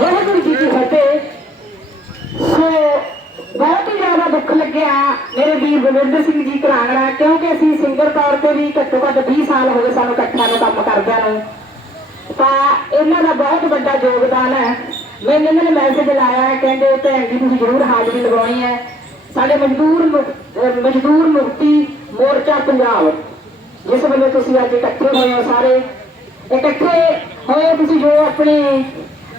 ਵਾਹਿਗੁਰੂ ਜੀ ਕੀ ਫਤਿਹ। ਸੋ ਬਹੁਤ ਹੀ ਜ਼ਿਆਦਾ ਦੁੱਖ ਲੱਗਿਆ ਮੇਰੇ ਵੀਰ ਬਲਵਿੰਦਰ ਸਿੰਘ ਜੀ ਘਰਾਂਗੜਾ ਕਿਉਂਕਿ ਅਸੀਂ ਸਿੰਗਰ ਤੌਰ ਤੇ ਵੀ ਘੱਟੋ ਘੱਟ 20 ਸਾਲ ਹੋ ਗਏ ਸਾਨੂੰ ਇਕੱਠਿਆਂ ਨੂੰ ਕੰਮ ਕਰਦਿਆਂ ਨੂੰ। ਤਾਂ ਇਹਨਾਂ ਦਾ ਬਹੁਤ ਵੱਡਾ ਯੋਗਦਾਨ ਹੈ। ਮੈਨੂੰ ਇਹਨਾਂ ਨੇ ਮੈਸੇਜ ਲਾਇਆ, ਕਹਿੰਦੇ ਭੈਣ ਜੀ, ਤੁਸੀਂ ਜ਼ਰੂਰ ਹਾਜ਼ਰੀ ਲਗਾਉਣੀ ਹੈ। ਸਾਡੇ ਮਜ਼ਦੂਰ ਮਜ਼ਦੂਰ ਮੁਕਤੀ ਮੋਰਚਾ ਪੰਜਾਬ, ਜਿਸ ਵੇਲੇ ਤੁਸੀਂ ਅੱਜ ਇਕੱਠੇ ਹੋਏ ਹੋ ਸਾਰੇ। ਇਕੱਠੇ ਹੋਏ ਤੁਸੀਂ ਜੋ ਆਪਣੇ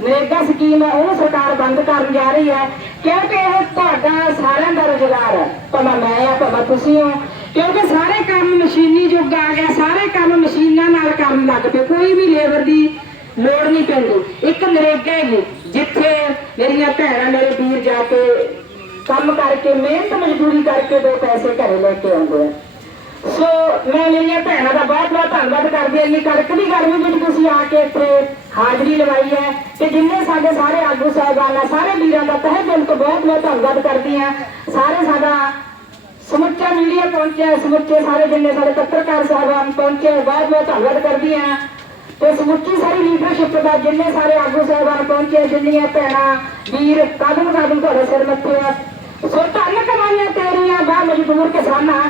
ਨਰੇਗਾ ਸਕੀਮ ਹੈ, ਉਹ ਸਰਕਾਰ ਬੰਦ ਕਰਨ ਜਾ ਰਹੀ ਹੈ। ਕਿਉਂਕਿ ਇਹ ਤੁਹਾਡਾ ਸਾਰਿਆਂ ਦਾ ਰੁਜ਼ਗਾਰ ਹੈ। ਭਾਵੇਂ ਮੈਂ ਆ, ਭਾਵੇਂ ਤੁਸੀਂ ਹੋ। ਕਿਉਂਕਿ ਸਾਰੇ ਕੰਮ ਮਸ਼ੀਨੀ ਯੁੱਗ ਆ ਗਿਆ, ਸਾਰੇ ਕੰਮ ਮਸ਼ੀਨਾਂ ਨਾਲ ਕਰਨ ਲੱਗ ਪਏ। ਕੋਈ ਵੀ ਲੇਬਰ ਦੀ ਲੋੜ ਨਹੀਂ ਪੈਂਦੀ। ਇੱਕ ਨਰੇਗਾ ਹੀ ਜਿੱਥੇ ਮੇਰੀਆਂ ਭੈਣਾਂ, ਮੇਰੇ ਵੀਰ ਜਾ ਕੇ ਕੰਮ ਕਰਕੇ, ਮਿਹਨਤ ਮਜ਼ਦੂਰੀ ਕਰਕੇ ਦੋ ਪੈਸੇ ਘਰੇ ਲੈ ਕੇ ਆਉਂਦੇ ਆ। ਸੋ ਮੈਂ ਮੇਰੀਆਂ ਭੈਣਾਂ ਦਾ ਬਹੁਤ ਬਹੁਤ ਧੰਨਵਾਦ ਕਰਦੀ ਹਾਂ। ਇੰਨੀ ਕੜਕਦੀ ਗਰਮੀ ਵਿੱਚ ਤੁਸੀਂ ਆ ਕੇ ਇੱਥੇ ਹਾਜ਼ਰੀ ਲਵਾਈ ਹੈ ਤੇ ਜਿੰਨੇ ਸਾਡੇ ਸਾਰੇ ਆਗੂ ਸਾਹਿਬਾਨ ਸਾਰੇ ਵੀਰਾਂ ਦਾ ਤਹਿ ਦਿਲ ਤੋਂ ਬਹੁਤ ਬਹੁਤ ਧੰਨਵਾਦ ਕਰਦੀ ਹਾਂ। ਸਾਰੇ ਸਾਡਾ ਸਮੁੱਚਾ ਮੀਡੀਆ ਪਹੁੰਚਿਆ, ਸਮੁੱਚੇ ਸਾਰੇ ਜਿੰਨੇ ਸਾਡੇ ਪੱਤਰਕਾਰ ਸਾਹਿਬਾਨ ਪਹੁੰਚੇ ਬਹੁਤ ਬਹੁਤ ਧੰਨਵਾਦ ਕਰਦੀ ਹਾਂ। ਤੇ ਸਮੁੱਚੀ ਸਾਰੀ ਲੀਡਰਸ਼ਿਪ ਦਾ ਜਿੰਨੇ ਸਾਰੇ ਆਗੂ ਸਾਹਿਬਾਨ ਪਹੁੰਚੇ, ਜਿੰਨੀਆਂ ਭੈਣਾਂ, ਵੀਰ ਕਦਮ ਕਦਮ ਤੁਹਾਡੇ ਸਿਰ ਮੱਥੇ ਆ। ਸੋ ਧੰਨ ਕਮਾਈਆਂ ਤੇਰੀਆਂ ਬਾ ਮਜਬੂਰ ਕਿਸਾਨਾਂ।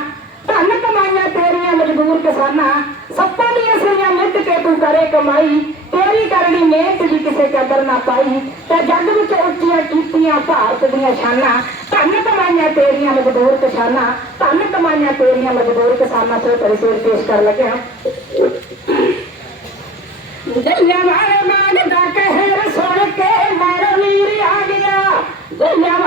ਧੰਨ ਕਮਾਈਆਂ ਤੇਰੀਆਂ ਮਜ਼ਦੂਰ ਕਿਸਾਨਾਂ, ਸੱਪਾਂ ਦੀਆਂ ਸਰੀਆਂ ਮਿੱਟ ਕੇ ਤੂੰ ਕਰੇ ਕਮਾਈ, ਤੇਰੀ ਕਰਨੀ ਮਿਹਨਤ ਦੀ ਕਿਸੇ ਕਦਰ ਨਾ ਪਾਈ, ਤੇ ਜੱਗ ਵਿੱਚ ਉੱਚੀਆਂ ਕੀਤੀਆਂ ਭਾਰਤ ਦੀਆਂ ਸ਼ਾਨਾਂ ਧੰਨ ਕਮਾਈਆਂ ਤੇਰੀਆਂ ਮਜ਼ਦੂਰ ਕਿਸਾਨਾਂ, ਧੰਨ ਕਮਾਈਆਂ ਤੇਰੀਆਂ ਮਜ਼ਦੂਰ ਕਿਸਾਨਾਂ ਤੋਂ ਤੇਰੇ ਸਿਰ ਪੇਸ਼ ਕਰ ਲੱਗਿਆ ਜੱਲਿਆਂ ਵਾਲੇ ਮਾਗ ਦਾ ਕਹਿਰ ਸੁਣ ਕੇ ਮੇਰਾ ਵੀਰ ਆ ਗਿਆ ਜੱਲਿਆਂ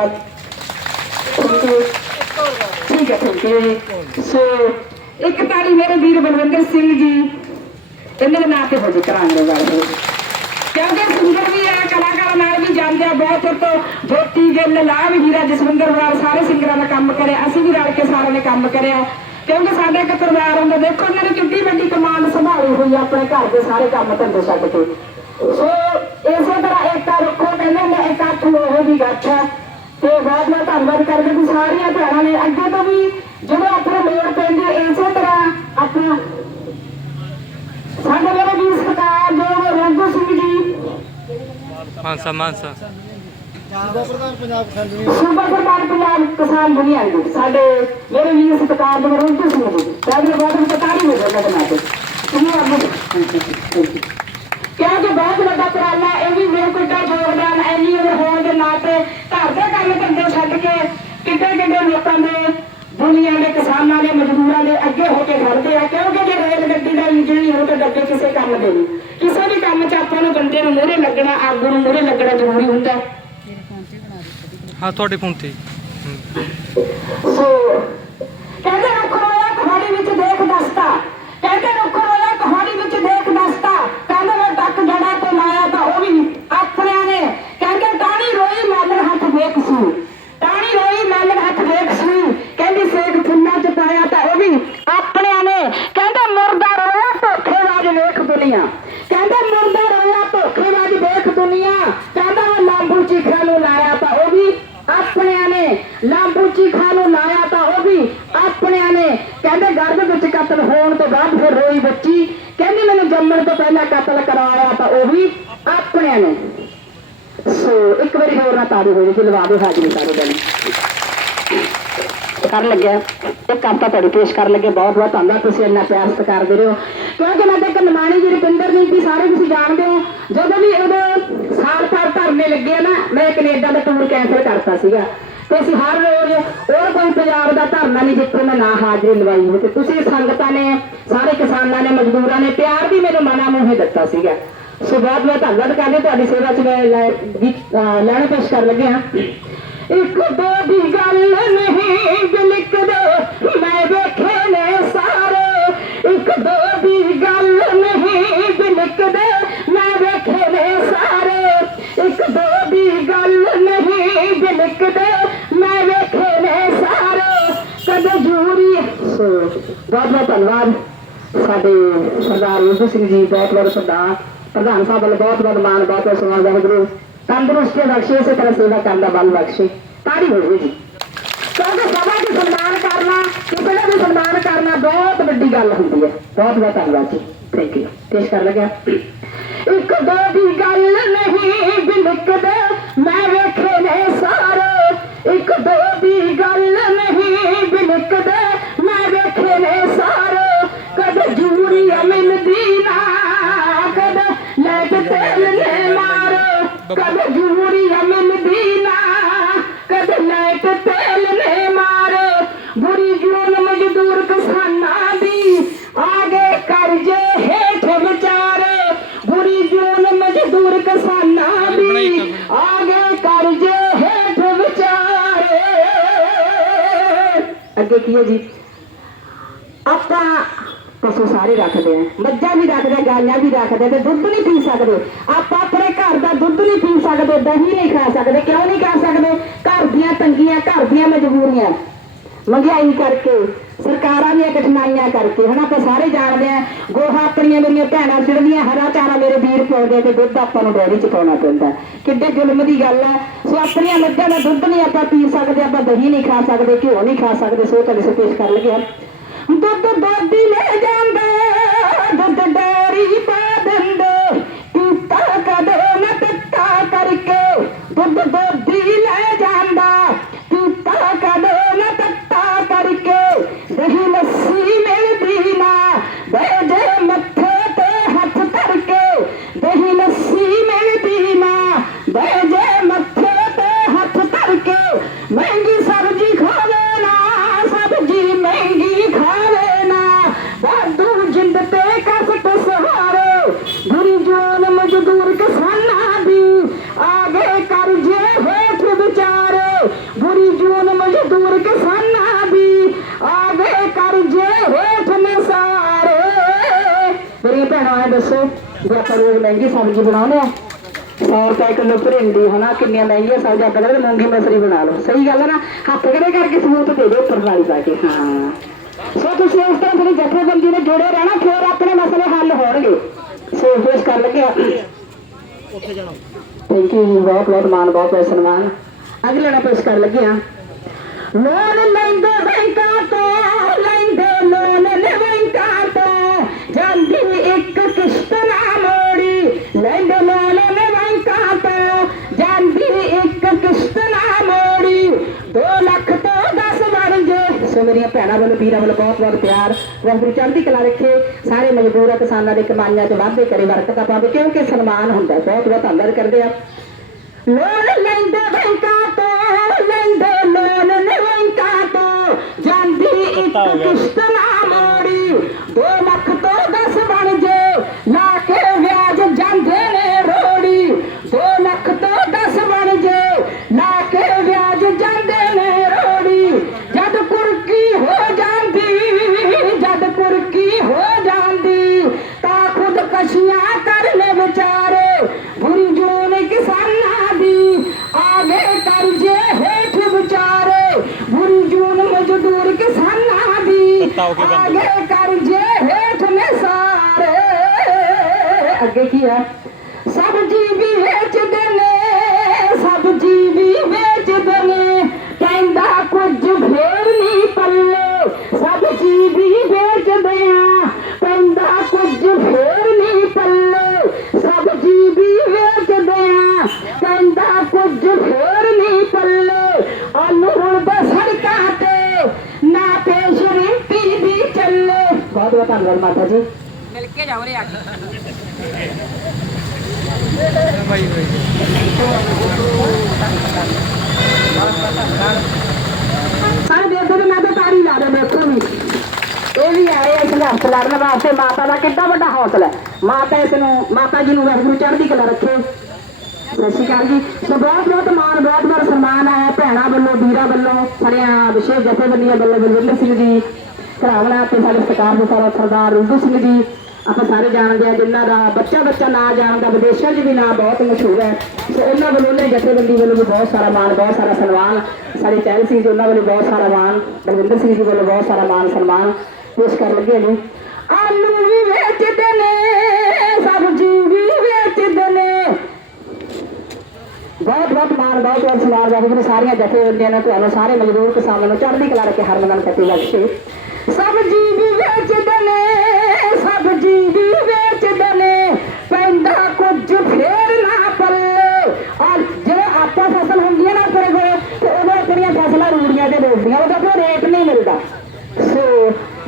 ਦਾ ਬਹੁਤ ਬਹੁਤ ਠੀਕ ਹੈ ਠੀਕ ਹੈ ਸੋ ਇੱਕ ਤਾਲੀ ਮੇਰੇ ਵੀਰ ਬਲਵਿੰਦਰ ਸਿੰਘ ਜੀ ਇਹਨਾਂ ਦੇ ਨਾਂ ਤੇ ਹੋ ਜੀ ਕਰਾਂਗੇ ਗੱਲ ਕਿਉਂਕਿ ਸਿੰਗਰ ਵੀ ਆ ਕਲਾਕਾਰ ਨਾਲ ਵੀ ਜਾਂਦੇ ਆ ਬਹੁਤ ਚਿਰ ਤੋਂ ਜੋਤੀ ਗਿੱਲ ਲਾਭ ਹੀਰਾ ਜਸਵਿੰਦਰ ਵਾਲ ਸਾਰੇ ਸਿੰਗਰਾਂ ਦਾ ਕੰਮ ਕਰਿਆ ਅਸੀਂ ਵੀ ਰਲ ਕੇ ਸਾਰਿਆਂ ਨੇ ਕੰਮ ਕਰਿਆ ਕਿਉਂਕਿ ਸਾਡੇ ਇੱਕ ਪਰਿਵਾਰ ਹੁੰਦਾ ਦੇਖੋ ਇਹਨਾਂ ਨੇ ਕਿੰਨੀ ਵੱਡੀ ਕਮਾਨ ਸੰਭਾਲੀ ਹੋਈ ਆ ਆਪਣੇ ਘਰ ਦੇ ਸਾਰੇ ਕੰਮ ਧੰਦੇ ਛੱਡ ਕੇ ਸੋ ਇਸੇ ਤਰ੍ਹਾਂ ਏਕਤਾ ਰੱਖੋ ਕਹਿੰਦੇ ਨੇ ਇਕੱਠ ਲੋਹੇ ਦੀ ਗੱਠ ਹੈ ਤੇ ਬਹੁਤ ਬਹੁਤ ਧੰਨਵਾਦ ਕਰਦੇ ਕਿ ਸਾਰੀਆਂ ਭੈਣਾਂ ਨੇ ਅੱਗੇ ਤੋਂ ਵੀ ਜਦੋਂ ਆਪਣੇ ਲੋੜ ਪੈਂਦੀ ਇਸੇ ਤਰ੍ਹਾਂ ਆਪਣਾ ਸਾਡੇ ਮੇਰੇ ਵੀ ਸਰਕਾਰ ਜੋ ਰੰਗੂ ਸਿੰਘ ਜੀ ਮਾਨਸਾ ਮਾਨਸਾ। ਸੂਬਾ ਪ੍ਰਧਾਨ ਪੰਜਾਬ ਕਿਸਾਨ ਯੂਨੀਅਨ ਸੂਬਾ ਸਰਕਾਰ ਪੰਜਾਬ ਕਿਸਾਨ ਦੁਨੀਆ ਦੇ ਸਾਡੇ ਮੇਰੇ ਵੀ ਸਰਕਾਰ ਦੇ ਰੰਗੂ ਸਿੰਘ ਜੀ। ਸਾਡੇ ਬਹੁਤ ਬਹੁਤ ਤਾਰੀ ਹੋ ਕੇ ਤੁਹਾਨੂੰ ਆਪ ਕਿਉਂਕਿ ਬਹੁਤ ਵੱਡਾ ਉਪਰਾਲਾ ਇਹ ਵੀ ਮੇਰੇ ਕੋਲ ਦਾ ਯੋਗਦਾਨ ਐਨੀ ਉਮਰ ਹੋਣ ਦੇ ਨਾਤੇ ਘਰ ਦੇ ਕੰਮ ਧੰਦੇ ਛੱਡ ਕੇ ਕਿੱਡੇ ਕਿੱਡੇ ਲੋਕਾਂ ਦੇ ਦੁਨੀਆ ਦੇ ਕਿਸਾਨਾਂ ਦੇ ਮਜ਼ਦੂਰਾਂ ਦੇ ਅੱਗੇ ਹੋ ਕੇ ਖੜਦੇ ਆ ਕਿਉਂਕਿ ਜੇ ਰੇਲ ਗੱਡੀ ਦਾ ਇੰਜਣ ਨਹੀਂ ਹੋ ਤਾਂ ਡੱਬੇ ਕਿਸੇ ਕੰਮ ਦੇ ਨਹੀਂ ਕਿਸੇ ਵੀ ਕੰਮ 'ਚ ਆਪਾਂ ਨੂੰ ਬੰਦੇ ਨੂੰ ਮੋਹਰੇ ਲੱਗਣਾ ਆਗੂ ਨੂੰ ਮੂਹਰੇ ਲੱਗਣਾ ਜ਼ਰੂਰੀ ਹੁੰਦਾ ਹੈ। ਤੁਹਾਡੇ ਫੋਨ ਤੇ। ਸੋ ਕਹਿੰਦੇ ਰੁੱਖ ਕਹਾਣੀ ਵਿੱਚ ਦੇਖ ਦਸਤਾ ਕਹਿੰਦੇ ਰੁੱਖ ਰੋਇਆ ਕਹਾਣੀ ਵਿੱਚ ਦੇਖ ਦਸਤਾ ਕਹਿੰਦੇ ਮੈਂ ਟੱਕ ਜੜਾ ਤੇ ਲਾਇਆ ਤਾਂ ਉਹ ਵੀ ਆਪਣਿਆਂ ਨੇ ਕਹਿੰਦੇ ਟਾਣੀ ਰੋਈ ਮਾਲਣ ਹੱਥ ਵੇਖ ਸੂ ਟਾਣੀ ਰੋਈ ਮਾਲਣ ਹੱਥ ਵੇਖ ਸੂ ਕਹਿੰਦੀ ਸੇਕ ਫੁੱਲਾਂ ਚ ਪਾਇਆ ਤਾਂ ਉਹ ਵੀ ਆਪਣਿਆਂ ਨੇ ਕਹਿੰਦੇ ਮੁਰਦਾ ਰੋਇਆ ਧੋਖੇਬਾਜ਼ ਵੇਖ ਦੁਨੀਆ ਕਹਿੰਦੇ, ਮੁਰਦਾ ਰੋਇਆ ਧੋਖੇਬਾਜ਼ ਵੇਖ ਦੁਨੀਆ। ਕਹਿੰਦਾ, ਮੈਂ ਲਾਂਬੂ ਚੀਖਾਂ ਨੂੰ ਲਾਇਆ ਤਾਂ ਉਹ ਵੀ ਆਪਣਿਆਂ ਨੇ। ਲਾਂਬੂ ਚੀਖਾਂ ਨੂੰ ਲਾਇਆ ਤਾਂ ਉਹ ਵੀ ਆਪਣਿਆਂ ਨੇ। ਕਹਿੰਦੇ, ਗਰਭ ਵਿੱਚ ਕਤਲ ਹੋਣ ਤੋਂ ਬਾਅਦ ਫਿਰ ਰੋਈ ਬੱਚੀ। ਕਹਿੰਦੀ, ਮੈਨੂੰ ਜੰਮਣ ਤੋਂ ਪਹਿਲਾਂ ਕਤਲ ਕਰਾਇਆ ਤਾਂ ਉਹ ਵੀ ਆਪਣਿਆਂ ਨੇ। ਸੋ, ਇੱਕ ਵਾਰੀ ਹੋਰ ਨਾ ਤਾੜੀ ਹੋ ਜੀ ਲਵਾ ਦਿਓ ਹਾਜ਼ਰੀ ਸਾਰੇ ਦਿਨ ਕਰ ਲੱਗਿਆ। ਕਵਿਤਾ ਤੁਹਾਡੀ ਪੇਸ਼ ਕਰ ਲੱਗੇ। ਬਹੁਤ ਬਹੁਤ ਧੰਨਵਾਦ, ਤੁਸੀਂ ਇੰਨਾ ਪਿਆਰ ਸਤਿਕਾਰ ਦੇ ਰਹੇ ਹੋ। ਕਿਉਂਕਿ ਮੈਂ ਤਾਂ ਇੱਕ ਜੀ, ਰੁਪਿੰਦਰ ਨਹੀਂ ਸੀ ਸਾਰੇ ਤੁਸੀਂ ਜਾਣਦੇ ਹੋ, ਜਦੋਂ ਵੀ ਉਦੋਂ ਸਾਲ ਭਰ ਧਰਨੇ ਲੱਗੇ ਨਾ, ਮੈਂ ਕੈਨੇਡਾ ਦਾ ਟੂਰ ਕੈਂਸਲ ਕਰਤਾ ਸੀਗਾ। ਤੇ ਅਸੀਂ ਹਰ ਰੋਜ਼ ਹੋਰ ਕੋਈ ਪੰਜਾਬ ਦਾ ਧਰਨਾ ਨਹੀਂ ਜਿੱਥੇ ਮੈਂ ਨਾ ਹਾਜ਼ਰੀ ਲਵਾਈ ਹੋਵੇ। ਤੇ ਤੁਸੀਂ ਸੰਗਤਾਂ ਨੇ, ਸਾਰੇ ਕਿਸਾਨਾਂ ਨੇ, ਮਜ਼ਦੂਰਾਂ ਨੇ ਪਿਆਰ ਵੀ ਮੈਨੂੰ ਮਨਾ ਮੂੰਹੇ ਦਿੱਤਾ ਸੀਗਾ। ਸੋ ਬਹੁਤ ਬਹੁਤ ਧੰਨਵਾਦ ਕਰਦੇ ਤੁਹਾਡੀ ਸੇਵਾ 'ਚ ਮੈਂ ਲੈ- ਅਹ ਲੈਣਾ ਪੇਸ਼ ਕਰ ਲੱਗਿਆ ਇੱਕ ਦੋ ਦੀ ਬਹੁਤ ਬਹੁਤ ਧੰਨਵਾਦ। ਸਾਡੇ ਸਰਦਾਰ ਉਦੂ ਸਿੰਘ ਜੀ, ਬਹੁਤ ਬਹੁਤ ਸਰਦਾਰ ਪ੍ਰਧਾਨ ਸਾਹਿਬ ਵੱਲੋਂ ਬਹੁਤ ਬਹੁਤ ਮਾਨ ਬਹੁਤ ਬਹੁਤ ਸਨਮਾਨ ਵਾਹਿਗੁਰੂ ਤੰਦਰੁਸਤੀ ਬਖਸ਼ੇ, ਇਸੇ ਤਰ੍ਹਾਂ ਸੇਵਾ ਕਰਨ ਦਾ ਬਲ ਬਖਸ਼ੇ। ਤਾੜੀ ਹੋਵੇ ਜੀ। ਕਿਉਂਕਿ ਸਭਾ ਦੀ ਸਨਮਾਨ ਕਰਨਾ, ਕਿਸੇ ਦਾ ਵੀ ਸਨਮਾਨ ਕਰਨਾ ਬਹੁਤ ਵੱਡੀ ਗੱਲ ਹੁੰਦੀ ਹੈ। ਬਹੁਤ ਬਹੁਤ ਧੰਨਵਾਦ ਜੀ। ਥੈਂਕ ਯੂ ਪੇਸ਼ ਕਰ ਲਗਿਆ। ਇੱਕ ਦੋ ਦੀ ਗੱਲ ਨਹੀਂ ਬਿਲਕਦੇ ਮੈਂ ਵੇਖੇ ਨੇ ਸਾਰੇ। ਇੱਕ ਦੋ ਦੀ ਗੱਲ ਨਹੀਂ ਬਿਲਕਦੇ ਕਦ ਜੂਰੀ ਮਿਲਦੀ ਨਾ ਕਦ ਲੈਟ ਤੇਲ ਨੇ ਮਾਰੋ। ਕਦ ਜੂਰੀ ਮਿਲਦੀ ਨਾ ਕਦ ਲੈਟ ਤੇਲ ਨੇ ਮਾਰੋ। ਬੁਰੀ ਜੂਨ ਮਜ਼ਦੂਰ ਕਿਸਾਨਾਂ ਦੀ। ਆਗੇ ਕਰਜੇ ਹੇਠ ਵਿਚਾਰੇ। ਬੁਰੀ ਜੂਨ ਮਜ਼ਦੂਰ ਕਿਸਾਨਾਂ ਦੀ। ਆਗੇ ਕਰਜੇ ਹੇਠ ਵਿਚਾਰੇ। ਅੱਗੇ ਕੀ ਹੈ ਜੀ ਆਪਾਂ ਪਸ਼ੂ ਰੱਖਦੇ ਆ। ਮੱਝਾਂ ਵੀ ਰੱਖਦੇ ਆ, ਗਾਈਆਂ ਵੀ ਰੱਖਦੇ ਤੇ ਦੁੱਧ ਨਹੀਂ ਪੀ ਸਕਦੇ। ਆਪਾਂ ਆਪਣੇ ਘਰ ਦਾ ਦੁੱਧ ਨਹੀਂ ਪੀ ਸਕਦੇ ਦਹੀਂ ਨਹੀਂ ਖਾ ਸਕਦੇ ਕਿਉਂ ਨਹੀਂ ਖਾ ਸਕਦੇ? ਘਰ ਦੀਆਂ ਤੰਗੀਆਂ ਘਰ ਦੀਆਂ ਮਜਬੂਰੀਆਂ। ਮਹਿੰਗਾਈ ਕਰਕੇ ਸਰਕਾਰਾਂ ਦੀਆਂ ਕਠਿਨਾਈਆਂ ਕਰਕੇ ਹਨਾ ਆਪਾਂ ਸਾਰੇ ਜਾਣਦੇ ਆ ਗੋਹਾ ਆਪਣੀਆਂ ਮੇਰੀਆਂ ਭੈਣਾਂ ਸਿੜਦੀਆਂ ਹਰਾ ਚਾਰਾ ਮੇਰੇ ਵੀਰ ਪਾਉਂਦੇ ਤੇ ਦੁੱਧ ਆਪਾਂ ਨੂੰ ਡੈਰੀ ਚ ਪਾਉਣਾ ਪੈਂਦਾ। ਕਿੱਡੇ ਜ਼ੁਲਮ ਦੀ ਗੱਲ ਹੈ ਸੋ ਆਪਣੀਆਂ ਮੱਝਾਂ ਦਾ ਦੁੱਧ ਨਹੀਂ ਆਪਾਂ ਪੀ ਸਕਦੇ ਆਪਾਂ ਦਹੀਂ ਨਹੀਂ ਖਾ ਸਕਦੇ ਘਿਓ ਨਹੀਂ ਖਾ ਸਕਦੇ ਸੋ ਤੁਹਾਡੇ ਸੇ ਪੇਸ਼ ਕਰ ਲਗਿਆ ਦੁੱਧ ਦੋਦੀ ਲੈ ਜਾਂਦੇ। ਦੁੱਧ ਦੱਸੋ ਜੇ ਆਪਾਂ ਰੋਜ਼ ਮਹਿੰਗੀ ਸਬਜ਼ੀ ਬਣਾਉਂਦੇ ਆ 100 ਰੁਪਏ ਕਿਲੋ ਭਰਿੰਡੀ ਹਨਾ ਕਿੰਨੀਆਂ ਮਹਿੰਗੀਆਂ ਸਬਜ਼ੀਆਂ ਆਪਾਂ ਕਹਿੰਦੇ ਮੂੰਗੀ ਮਸਰੀ ਬਣਾ ਲਓ। ਸਹੀ ਗੱਲ ਹੈ ਨਾ ਹੱਥ ਕਿਹੜੇ ਕਰਕੇ ਸਬੂਤ ਦੇ ਦਿਓ ਉੱਪਰ ਵਾਲੀ ਪਾ ਕੇ ਹਾਂ। ਸੋ ਤੁਸੀਂ ਉਸ ਤਰ੍ਹਾਂ ਥੋੜੀ ਜਥੇਬੰਦੀ ਨਾਲ ਜੁੜੇ ਰਹਿਣਾ ਫਿਰ ਆਪਣੇ ਮਸਲੇ ਹੱਲ ਹੋਣਗੇ। ਸੋ ਪੇਸ਼ ਕਰ ਉੱਥੇ ਜਾਣਾ। ਥੈਂਕ ਯੂ ਬਹੁਤ ਬਹੁਤ ਮਾਨ ਬਹੁਤ ਬਹੁਤ ਸਨਮਾਨ। ਅਗਲੇ ਨਾਲ ਪੇਸ਼ ਕਰ ਲੱਗਿਆ ਲੋਨ ਲੈਂਦੇ ਬੈਂਕਾਂ ਤੋਂ ਲੈਂਦੇ ਲੋਨ ਨੇ ਬੈਂਕਾਂ ਇੱਕ ਕਿਸ਼ਤ ਮੋੜੀ ਲੈਂਦੇ ਲੋਨ ਨੇ ਤੋਂ ਜਾਂਦੀ ਇੱਕ ਕਿਸ਼ਤ ਮੋੜੀ 2 ਲੱਖ ਤੋਂ 10 ਬਣ ਸੋ ਮੇਰੀਆਂ ਭੈਣਾਂ ਵੱਲੋਂ ਵੀਰਾਂ ਵੱਲੋਂ ਬਹੁਤ ਬਹੁਤ ਪਿਆਰ ਵਾਹਿਗੁਰੂ ਚੜ੍ਹਦੀ ਕਲਾ ਰੱਖੇ ਸਾਰੇ ਮਜ਼ਦੂਰਾਂ ਕਿਸਾਨਾਂ ਦੇ ਕਮਾਈਆਂ 'ਚ ਵਾਧੇ ਕਰੇ ਬਰਕਤਾਂ ਪਾਵੇ ਕਿਉਂਕਿ ਸਨਮਾਨ ਹੁੰਦਾ ਬਹੁਤ ਬਹੁਤ ਧੰਨਵਾਦ ਕਰਦੇ ਆ ਲੋਨ ਲੈਂਦੇ ਬੈਂਕਾਂ ਤੋਂ ਲੈਂਦੇ ਲੋਨ ਨੇ ਬੈਂਕਾਂ ਤੋਂ ਜਾਂਦੀ ਇੱਕ ਕਿਸ਼ਤ ਮੋੜੀ 2 ਅੱਗੇ ਕੀ ਹੈ? ਸਬਜ਼ੀ ਵੀ ਵੇਚਦੇ ਨੇ ਸਬਜ਼ੀ ਵੀ ਵੇਚਦੇ ਨੇ। ਕਹਿੰਦਾ ਕੁਝ ਫੇਰ ਨਹੀਂ ਪੱਲੇ ਸਬਜ਼ੀ ਵੀ ਵੇਚਦੇ ਆ। ਕਹਿੰਦਾ ਕੁਝ ਫੇਰ ਨਹੀਂ ਪੱਲੇ ਸਬਜ਼ੀ ਵੀ ਵੇਚਦੇ ਆ। ਕਹਿੰਦਾ ਕੁਝ ਫੇਰ ਨਹੀਂ ਪੱਲੇ ਆਲੂ ਰੁਲਦੇ ਸੜਕਾਂ ਤੇ ਨਾ ਪੇਸ਼ ਰਿੰਪੀ ਵੀ ਚੱਲੇ। ਬਹੁਤ ਬਹੁਤ ਧੰਨਵਾਦ ਮਾਤਾ ਜੀ। ਮਿਲ ਕੇ ਜਾਓ ਰੇ ਆ ਕੇ ਸਾਰੇ ਦੇਖੋ ਤੇ ਮੈਂ ਤਾਂ ਤਾਰੀ ਲਾ ਦੇ ਦੇਖੋ ਵੀ। ਇਹ ਵੀ ਆਏ ਆ ਸੰਘਰਸ਼ ਲੜਨ ਵਾਸਤੇ, ਮਾਤਾ ਦਾ ਕਿੱਡਾ ਵੱਡਾ ਹੌਸਲਾ ਮਾਤਾ ਇਸ ਨੂੰ, ਮਾਤਾ ਜੀ ਨੂੰ ਵਾਹਿਗੁਰੂ ਚੜ੍ਹਦੀ ਕਲਾ ਰੱਖੇ। ਸਤਿ ਸ਼੍ਰੀ ਅਕਾਲ ਜੀ। ਸੋ ਬਹੁਤ ਬਹੁਤ ਮਾਣ, ਬਹੁਤ ਬਹੁਤ ਸਨਮਾਨ ਹੈ ਭੈਣਾਂ ਵੱਲੋਂ, ਵੀਰਾਂ ਵੱਲੋਂ, ਸਾਰਿਆਂ ਵਿਸ਼ੇਸ਼ ਜਥੇਬੰਦੀਆਂ ਵੱਲੋਂ ਬਲਵਿੰਦਰ ਸਿੰਘ ਜੀ ਭਰਾਵਣਾ ਤੇ ਸਾਡੇ ਸਰਕਾਰ ਦੇ ਸਾਰਾ ਸਰਦਾਰ ਰੁੱਦੂ ਸਿੰਘ ਜੀ। ਆਪਾਂ ਸਾਰੇ ਜਾਣਦੇ ਆ ਜਿਨ੍ਹਾਂ ਦਾ ਬੱਚਾ ਬੱਚਾ ਨਾਂ ਜਾਣਦਾ ਵਿਦੇਸ਼ਾਂ 'ਚ ਵੀ ਨਾਂ ਬਹੁਤ ਮਸ਼ਹੂਰ ਹੈ। ਸੋ ਉਹਨਾਂ ਵੱਲੋਂ ਨੇ ਜਥੇਬੰਦੀ ਵੱਲੋਂ ਵੀ ਬਹੁਤ ਸਾਰਾ ਮਾਣ, ਬਹੁਤ ਸਾਰਾ ਸਨਮਾਨ, ਸਾਡੇ ਚਹਿਲ ਸਿੰਘ ਜੀ, ਉਹਨਾਂ ਵੱਲੋਂ ਬਹੁਤ ਸਾਰਾ ਮਾਣ, ਬਲਵਿੰਦਰ ਸਿੰਘ ਜੀ ਵੱਲੋਂ ਬਹੁਤ ਸਾਰਾ ਮਾਣ, ਸਨਮਾਨ ਪੇਸ਼ ਕਰਨ ਲੱਗੇ ਜੀ। ਆਲੂ ਵੀ ਵੇਚਦੇ ਨੇ, ਸਬਜ਼ੀ ਵੀ ਵੇਚਦੇ ਨੇ। ਬਹੁਤ ਬਹੁਤ ਮਾਣ, ਬਹੁਤ ਬਹੁਤ ਸਲਾਰ ਵਾਹਿਗੁਰੂ ਸਾਰੀਆਂ ਜਥੇਬੰਦੀਆਂ ਨੇ, ਤੁਹਾਨੂੰ ਸਾਰੇ ਮਜ਼ਦੂਰ ਕਿਸਾਨਾਂ ਨੂੰ ਚੜ੍ਹਦੀ ਕਲਾ ਰੱਖੇ ਹਰਮਨਨ ਫਤਿਹ ਬਖਸ਼ੇ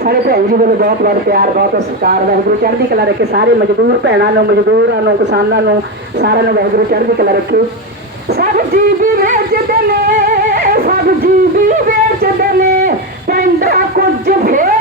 ਸਾਰੇ ਭੈਣ ਜੀ ਵੱਲੋਂ ਬਹੁਤ ਬਹੁਤ ਪਿਆਰ, ਬਹੁਤ ਸਤਿਕਾਰ, ਵਾਹਿਗੁਰੂ ਚੜ੍ਹਦੀ ਕਲਾ ਰੱਖੇ। ਸਾਰੇ ਮਜ਼ਦੂਰ ਭੈਣਾਂ ਨੂੰ, ਮਜ਼ਦੂਰਾਂ ਨੂੰ, ਕਿਸਾਨਾਂ ਨੂੰ, ਸਾਰਿਆਂ ਨੂੰ ਵਾਹਿਗੁਰੂ ਚੜ੍ਹਦੀ ਕਲਾ ਰੱਖੇ। ਸਭ ਵੀ ਵੇਚਦੇ ਨੇ ਸਬਜ਼ੀ ਵੀ ਵੇਚਦੇ ਨੇ। ਪੈਂਦਾ ਕੁਝ ਫੇਰ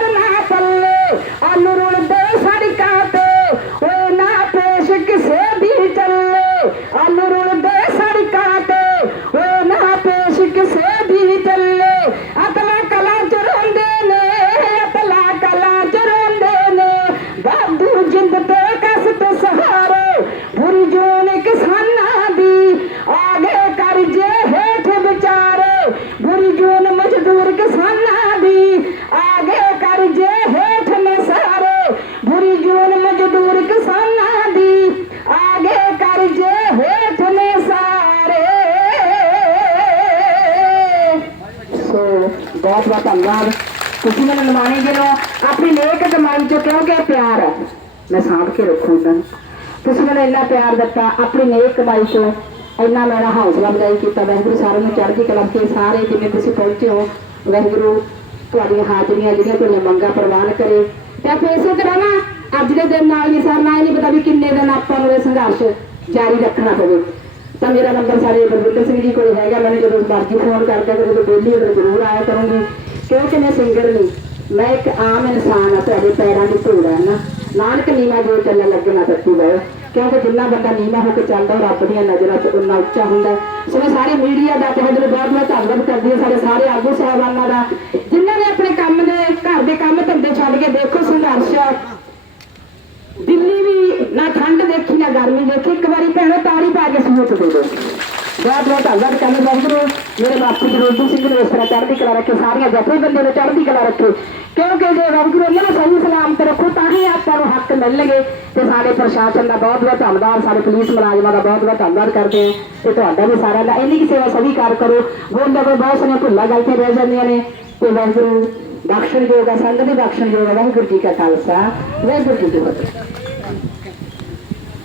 ਤੁਸੀਂ ਮੈਨੂੰ ਨਿਮਾਣੇ ਜੀ ਆਪਣੀ ਨੇਕ ਕਮਾਈ ਚੋਂ ਕਿਉਂਕਿ ਪਿਆਰ ਹੈ? ਮੈਂ ਸਾਂਭ ਕੇ ਰੱਖੂ ਇਹਨਾਂ ਨੂੰ ਤੁਸੀਂ ਮੈਨੂੰ ਇੰਨਾ ਪਿਆਰ ਦਿੱਤਾ, ਆਪਣੀ ਨੇਕ ਕਮਾਈ ਚੋਂ ਇੰਨਾ ਮੇਰਾ ਹੌਸਲਾ ਅਫਜ਼ਾਈ ਕੀਤਾ। ਵਾਹਿਗੁਰੂ ਸਾਰਿਆਂ ਨੂੰ ਚੜ੍ਹਦੀ ਕਲਾ ਕੇ ਸਾਰੇ ਜਿੰਨੇ ਤੁਸੀਂ ਪਹੁੰਚੇ ਹੋ, ਵਾਹਿਗੁਰੂ ਤੁਹਾਡੀਆਂ ਹਾਜ਼ਰੀਆਂ ਜਿਹੜੀਆਂ ਤੁਹਾਡੀਆਂ ਮੰਗਾਂ ਪ੍ਰਵਾਨ ਕਰੇ। ਤੇ ਆਪਾਂ ਇਸੇ ਤਰ੍ਹਾਂ ਨਾ, ਅੱਜ ਦੇ ਦਿਨ ਨਾਲ ਹੀ ਸਰਨਾ ਇਹ ਨਹੀਂ ਪਤਾ ਵੀ ਕਿੰਨੇ ਦਿਨ ਆਪਾਂ ਨੂੰ ਇਹ ਸੰਘਰਸ਼ ਜਾਰੀ ਰੱਖਣਾ ਪਵੇ। ਤਾਂ ਮੇਰਾ ਨੰਬਰ ਸਾਰੇ ਬਲਵਿੰਦਰ ਸਿੰਘ ਜੀ ਕੋਲ ਹੈਗਾ। ਮੈਨੂੰ ਜਦੋਂ ਮਰਜ਼ੀ ਫੋਨ ਕਰਦੇ ਤੇ ਜਦੋਂ ਬੋਲੀ, ਉਦੋਂ ਜ਼ਰੂਰ ਆਇਆ ਕਰੂੰਗੀ। ਕਿਉਂਕਿ ਮੈਂ ਸਿੰਗਰ ਨਹੀਂ। ਮੈਂ ਇੱਕ ਆਮ ਇਨਸਾਨ ਆ, ਤੁਹਾਡੇ ਪੈਰਾਂ ਦੀ ਧੂੜ ਆ ਨਾ। ਨਾਨਕ ਨੀਮਾ ਜੋ ਚੱਲਣ ਲੱਗੇ ਨਾ ਸੱਚੀ ਕਿਉਂਕਿ ਜਿੰਨਾ ਬੰਦਾ ਨੀਮਾ ਹੋ ਕੇ ਚੱਲਦਾ, ਉਹ ਰੱਬ ਦੀਆਂ ਨਜ਼ਰਾਂ 'ਚ ਉਨਾ ਉੱਚਾ ਹੁੰਦਾ। ਸੋ ਮੈਂ ਸਾਰੇ ਮੀਡੀਆ ਦਾ ਤੁਹਾਡੇ ਲਈ ਬਹੁਤ ਬਹੁਤ ਧੰਨਵਾਦ ਕਰਦੀ ਹਾਂ ਸਾਡੇ ਸਾਰੇ ਆਗੂ ਸਾਹਿਬਾਨਾਂ ਦਾ। ਜਿਨ੍ਹਾਂ ਨੇ ਆਪਣੇ ਕੰਮ ਦੇ, ਘਰ ਦੇ ਕੰਮ ਧੰਦੇ ਛੱਡ ਕੇ ਦੇਖੋ ਸੰਘਰਸ਼। ਦਿੱਲੀ ਵੀ ਨਾ ਠੰਡ ਦੇਖੀ, ਨਾ ਗਰਮੀ ਦੇਖੀ। ਇੱਕ ਵਾਰੀ ਭੈਣੋ ਤਾੜੀ ਪਾ ਕੇ ਸੂਤ ਦੇ ਦਿਓ। ਬਹੁਤ ਬਹੁਤ ਧੰਨਵਾਦ ਕਰਨਾ ਵਾਹਿਗੁਰੂ ਮੇਰੇ ਬਾਪੂ ਜੀ ਸਿੰਘ ਨੂੰ ਇਸ ਤਰ੍ਹਾਂ ਚੜ੍ਹਦੀ ਕਲਾ ਰੱਖੇ, ਸਾਰੀਆਂ ਜਥੇਬੰਦੀਆਂ ਨੂੰ ਚੜ੍ਹਦੀ ਕਲਾ ਰੱਖੇ। ਕਿਉਂਕਿ ਜੇ ਵਾਹਿਗੁਰੂ ਉਹਨਾਂ ਨੂੰ ਸਹੀ ਸਲਾਮਤ ਰੱਖੋ, ਤਾਂ ਹੀ ਆਪਾਂ ਨੂੰ ਹੱਕ ਮਿਲਣਗੇ। ਤੇ ਸਾਡੇ ਪ੍ਰਸ਼ਾਸਨ ਦਾ ਬਹੁਤ ਬਹੁਤ ਧੰਨਵਾਦ, ਸਾਡੇ ਪੁਲਿਸ ਮੁਲਾਜ਼ਮਾਂ ਦਾ ਬਹੁਤ ਬਹੁਤ ਧੰਨਵਾਦ ਕਰਦੇ ਹਾਂ। ਤੇ ਤੁਹਾਡਾ ਵੀ ਸਾਰਿਆਂ ਦਾ ਇੰਨੀ ਕੀ ਸੇਵਾ ਸਵੀਕਾਰ ਕਰੋ। ਬੋਲਦੇ ਕੋਈ ਬਹੁਤ ਸਾਰੀਆਂ ਭੁੱਲਾਂ ਗਲਤੀਆਂ ਰਹਿ ਜਾਂਦੀਆਂ ਨੇ। ਤੇ ਵਾਹਿਗੁਰੂ, ਬਖਸ਼ਣਯੋਗ ਆ, ਸੰਗਤ ਦੀ ਬਖਸ਼ਣਯੋਗ ਆ। ਵਾਹਿਗੁਰੂ ਜੀ ਕਾ ਖਾਲਸਾ, ਵਾਹਿਗੁਰੂ ਜੀ ਕੀ ਫਤਿਹ।